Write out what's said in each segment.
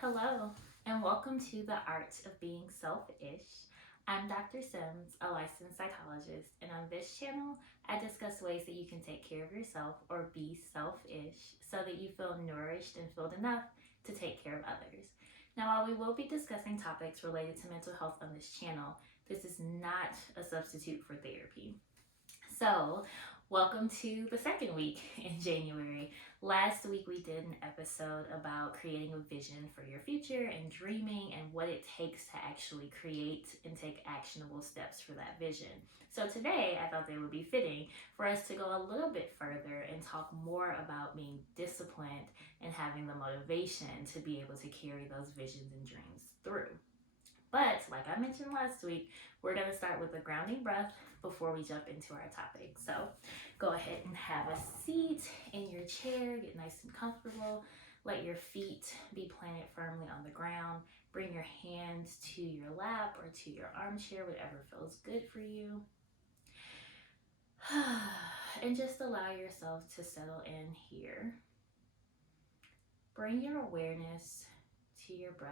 Hello, and welcome to the Art of Being Selfish. I'm Dr. Sims, a licensed psychologist, and on this channel, I discuss ways that you can take care of yourself or be selfish so that you feel nourished and filled enough to take care of others. Now, while we will be discussing topics related to mental health on this channel, this is not a substitute for therapy. So, welcome to the second week in January. Last week, we did an episode about creating a vision for your future and dreaming and what it takes to actually create and take actionable steps for that vision. So, today, I thought they would be fitting for us to go a little bit further and talk more about being disciplined and having the motivation to be able to carry those visions and dreams through. But like I mentioned last week, we're going to start with a grounding breath before we jump into our topic. So go ahead and have a seat in your chair, get nice and comfortable. Let your feet be planted firmly on the ground. Bring your hands to your lap or to your armchair, whatever feels good for you. And just allow yourself to settle in here. Bring your awareness to your breath.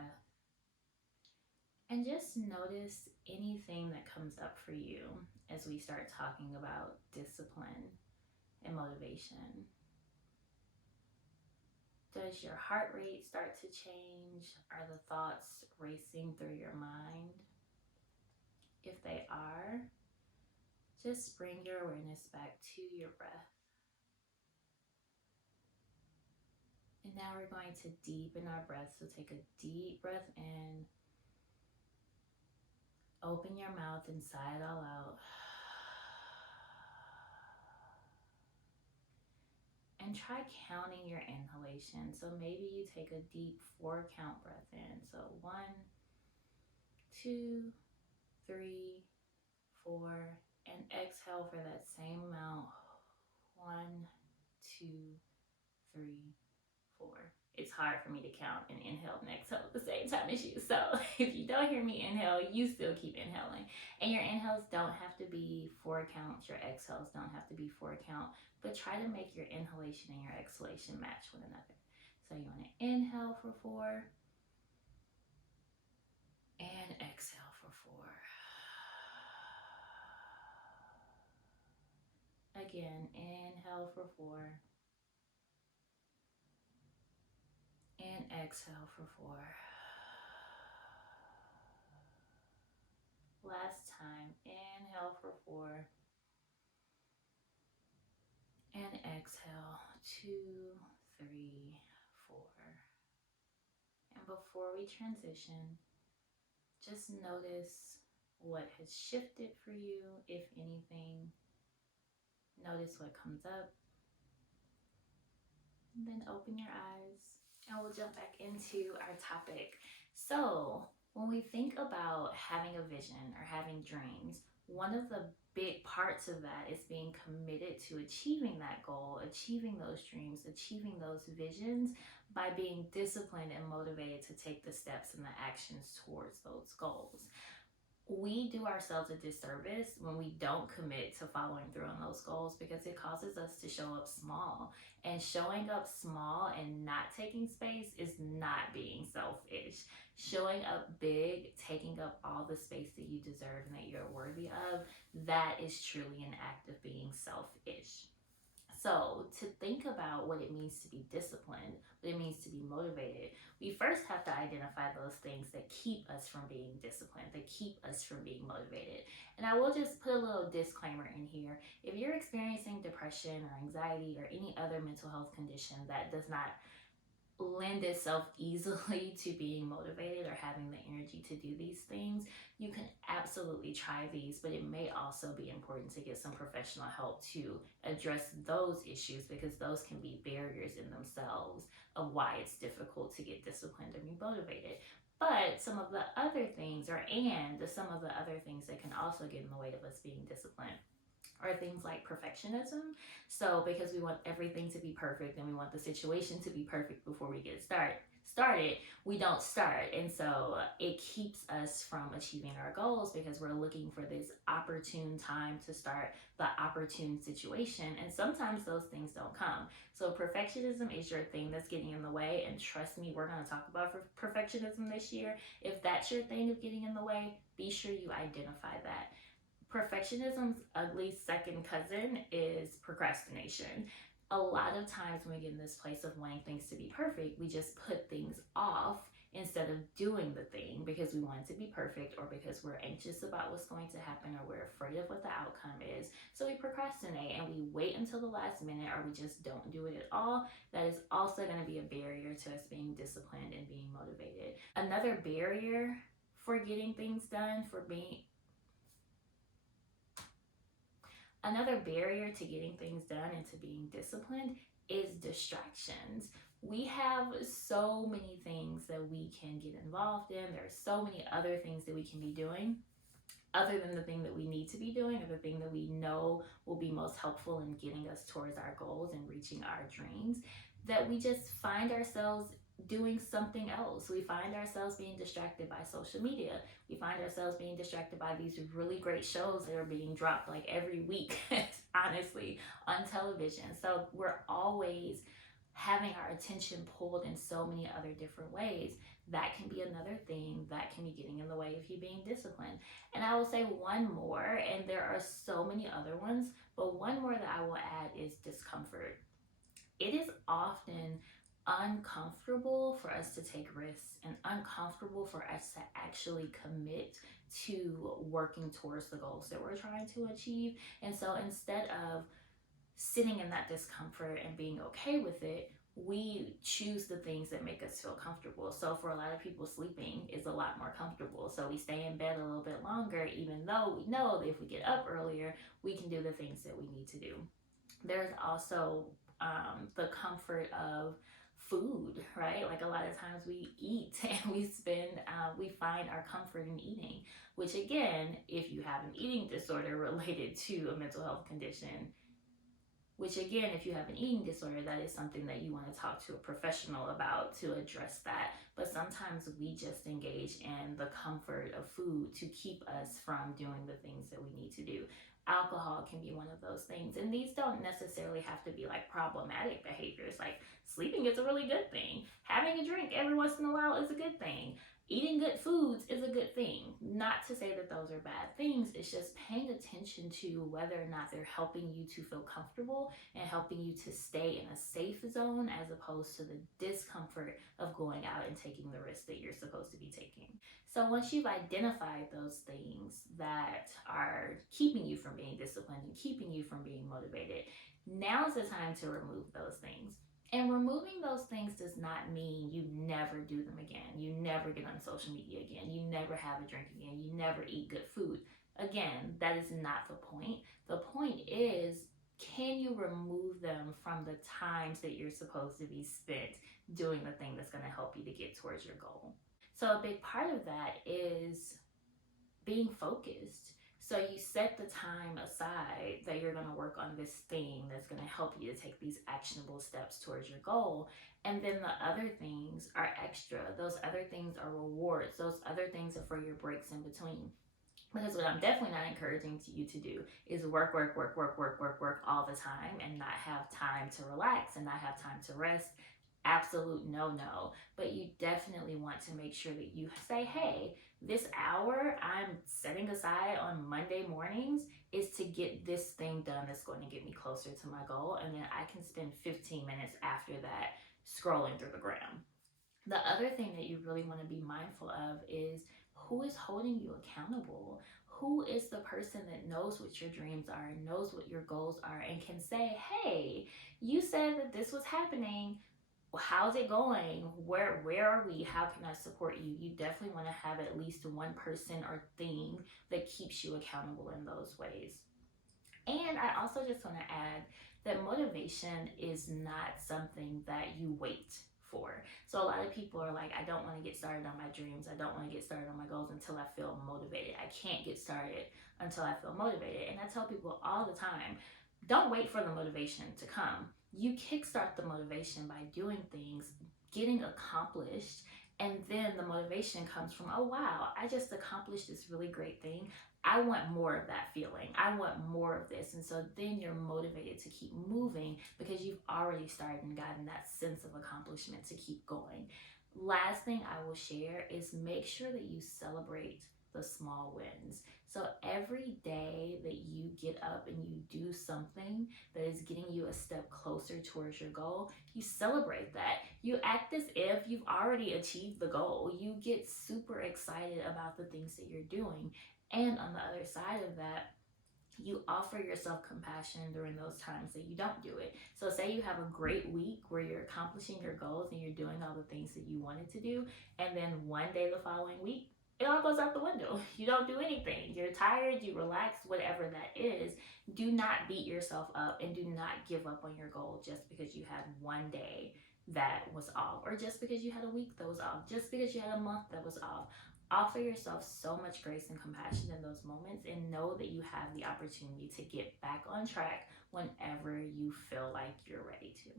And just notice anything that comes up for you as we start talking about discipline and motivation. Does your heart rate start to change? Are the thoughts racing through your mind? If they are, just bring your awareness back to your breath. And now we're going to deepen our breath. So take a deep breath in. Open your mouth and sigh it all out. And try counting your inhalation. So maybe you take a deep 4-count breath in. So 1, 2, 3, 4, and exhale for that same amount. 1, 2, 3, 4. It's hard for me to count and inhale and exhale at the same time as you. So if you don't hear me inhale, you still keep inhaling. And your inhales don't have to be 4 counts. Your exhales don't have to be 4 count. But try to make your inhalation and your exhalation match one another. So you want to inhale for 4 and exhale for 4. Again, inhale for 4 and exhale for 4. Last time, inhale for 4 and exhale, 2, 3, 4. And before we transition, just notice what has shifted for you, if anything. Notice what comes up. And then open your eyes and we'll jump back into our topic. So, when we think about having a vision or having dreams, one of the big parts of that is being committed to achieving that goal, achieving those dreams, achieving those visions by being disciplined and motivated to take the steps and the actions towards those goals. We do ourselves a disservice when we don't commit to following through on those goals because it causes us to show up small. And showing up small and not taking space is not being selfish. Showing up big, taking up all the space that you deserve and that you're worthy of, that is truly an act of being selfish. So, to think about what it means to be disciplined, what it means to be motivated, we first have to identify those things that keep us from being disciplined, that keep us from being motivated. And I will just put a little disclaimer in here. If you're experiencing depression or anxiety or any other mental health condition that does not lend itself easily to being motivated or having the energy to do these things, you can absolutely try these, but it may also be important to get some professional help to address those issues because those can be barriers in themselves of why it's difficult to get disciplined and be motivated. But some of the other things that can also get in the way of us being disciplined are things like perfectionism. So because we want everything to be perfect and we want the situation to be perfect before we get started, we don't start. And so it keeps us from achieving our goals because we're looking for this opportune time to start the opportune situation. And sometimes those things don't come. So perfectionism is your thing that's getting in the way. And trust me, we're going to talk about perfectionism this year. If that's your thing of getting in the way, be sure you identify that. Perfectionism's ugly second cousin is procrastination. A lot of times when we get in this place of wanting things to be perfect, we just put things off instead of doing the thing because we want it to be perfect or because we're anxious about what's going to happen or we're afraid of what the outcome is. So we procrastinate and we wait until the last minute or we just don't do it at all. That is also going to be a barrier to us being disciplined and being motivated. Another barrier for getting things done, Another barrier to getting things done and to being disciplined is distractions. We have so many things that we can get involved in. There are so many other things that we can be doing other than the thing that we need to be doing or the thing that we know will be most helpful in getting us towards our goals and reaching our dreams, that we just find ourselves doing something else. We find ourselves being distracted by social media. We find ourselves being distracted by these really great shows that are being dropped like every week, honestly, on television. So we're always having our attention pulled in so many other different ways. That can be another thing that can be getting in the way of you being disciplined. And I will say one more, and there are so many other ones, but one more that I will add is discomfort. It is often uncomfortable for us to take risks and uncomfortable for us to actually commit to working towards the goals that we're trying to achieve. And so instead of sitting in that discomfort and being okay with it, we choose the things that make us feel comfortable. So for a lot of people, sleeping is a lot more comfortable. So we stay in bed a little bit longer, even though we know that if we get up earlier, we can do the things that we need to do. There's also the comfort of food, right? Like a lot of times we eat and we find our comfort in eating, which again, if you have an eating disorder related to a mental health condition, which again, if you have an eating disorder, that is something that you want to talk to a professional about to address that. But sometimes we just engage in the comfort of food to keep us from doing the things that we need to do. Alcohol can be one of those things. And these don't necessarily have to be like problematic behaviors. Like sleeping is a really good thing. Having a drink every once in a while is a good thing. Eating good foods is a good thing. Not to say that those are bad things, it's just paying attention to whether or not they're helping you to feel comfortable and helping you to stay in a safe zone as opposed to the discomfort of going out and taking the risk that you're supposed to be taking. So once you've identified those things that are keeping you from being disciplined and keeping you from being motivated, now's the time to remove those things. And removing those things does not mean you never do them again. You never get on social media again. You never have a drink again. You never eat good food. Again, that is not the point. The point is, can you remove them from the times that you're supposed to be spent doing the thing that's going to help you to get towards your goal? So a big part of that is being focused. So you set the time aside that you're going to work on this thing that's going to help you to take these actionable steps towards your goal. And then the other things are extra. Those other things are rewards. Those other things are for your breaks in between. Because what I'm definitely not encouraging you to do is work all the time and not have time to relax and not have time to rest. Absolute no. But you definitely want to make sure that you say, hey, this hour I'm setting aside on Monday mornings is to get this thing done that's going to get me closer to my goal. And then I can spend 15 minutes after that scrolling through the gram. The other thing that you really want to be mindful of is who is holding you accountable. Who is the person that knows what your dreams are and knows what your goals are and can say, hey, you said that this was happening. How's it going? Where are we? How can I support you? You definitely want to have at least one person or thing that keeps you accountable in those ways. And I also just want to add that motivation is not something that you wait for. So a lot of people are like, I don't want to get started on my dreams. I don't want to get started on my goals until I feel motivated. I can't get started until I feel motivated. And I tell people all the time, don't wait for the motivation to come. You kickstart the motivation by doing things, getting accomplished, and then the motivation comes from, oh wow, I just accomplished this really great thing. I want more of that feeling. I want more of this. And so then you're motivated to keep moving because you've already started and gotten that sense of accomplishment to keep going. Last thing I will share is make sure that you celebrate the small wins. So every day that you get up and you do something that is getting you a step closer towards your goal, you celebrate that. You act as if you've already achieved the goal. You get super excited about the things that you're doing. And on the other side of that, you offer yourself compassion during those times that you don't do it. So say you have a great week where you're accomplishing your goals and you're doing all the things that you wanted to do, and then one day the following week, it all goes out the window. You don't do anything. You're tired, you relax, whatever that is. Do not beat yourself up and do not give up on your goal just because you had one day that was off, or just because you had a week that was off, just because you had a month that was off. Offer yourself so much grace and compassion in those moments, and know that you have the opportunity to get back on track whenever you feel like you're ready to.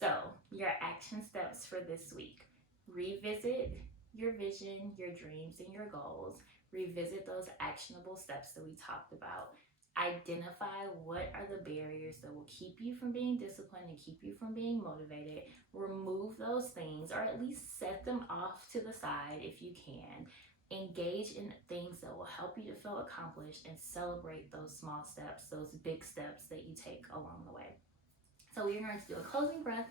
So, your action steps for this week: revisit your vision, your dreams, and your goals. Revisit those actionable steps that we talked about. Identify what are the barriers that will keep you from being disciplined and keep you from being motivated. Remove those things, or at least set them off to the side if you can. Engage in things that will help you to feel accomplished, and celebrate those small steps, those big steps that you take along the way. So we are going to do a closing breath,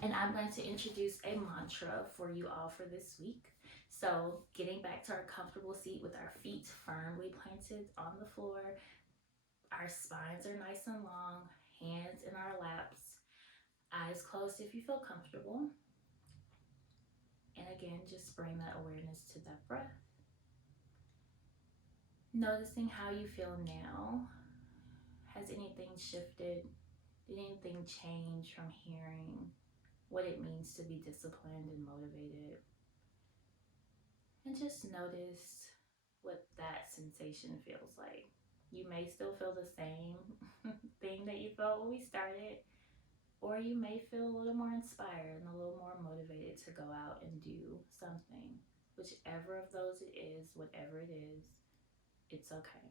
and I'm going to introduce a mantra for you all for this week. So getting back to our comfortable seat with our feet firmly planted on the floor, our spines are nice and long, hands in our laps, eyes closed if you feel comfortable. And again, just bring that awareness to that breath. Noticing how you feel now. Has anything shifted? Did anything change from hearing what it means to be disciplined and motivated? And just notice what that sensation feels like. You may still feel the same thing that you felt when we started, or you may feel a little more inspired and a little more motivated to go out and do something. Whichever of those it is, whatever it is, it's okay.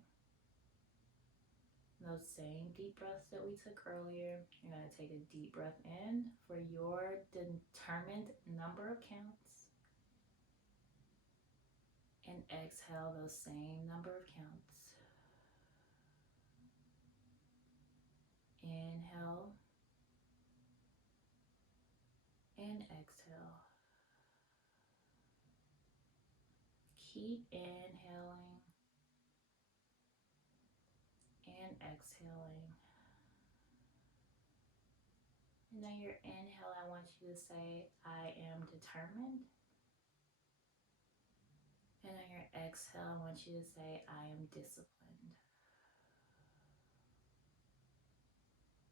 Those same deep breaths that we took earlier, you're going to take a deep breath in for your determined number of counts, and exhale those same number of counts. Inhale and exhale. Keep inhaling and exhaling. And on your inhale, I want you to say, I am determined. And on your exhale, I want you to say, I am disciplined.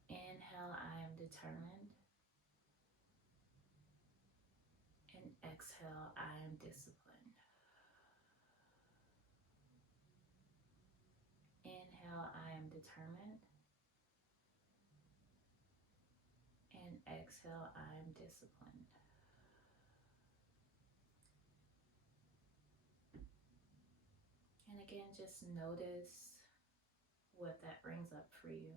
Inhale, I am determined. And exhale, I am disciplined. Inhale, I am determined. And exhale, I am disciplined. And again, just notice what that brings up for you.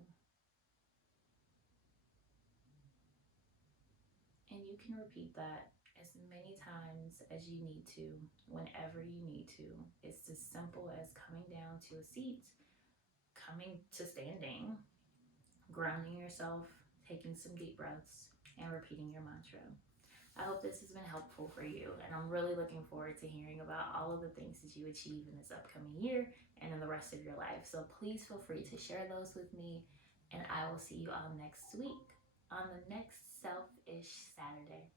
And you can repeat that as many times as you need to, whenever you need to. It's as simple as coming down to a seat, coming to standing, grounding yourself, taking some deep breaths, and repeating your mantra. I hope this has been helpful for you, and I'm really looking forward to hearing about all of the things that you achieve in this upcoming year and in the rest of your life. So please feel free to share those with me, and I will see you all next week on the next Selfish Saturday.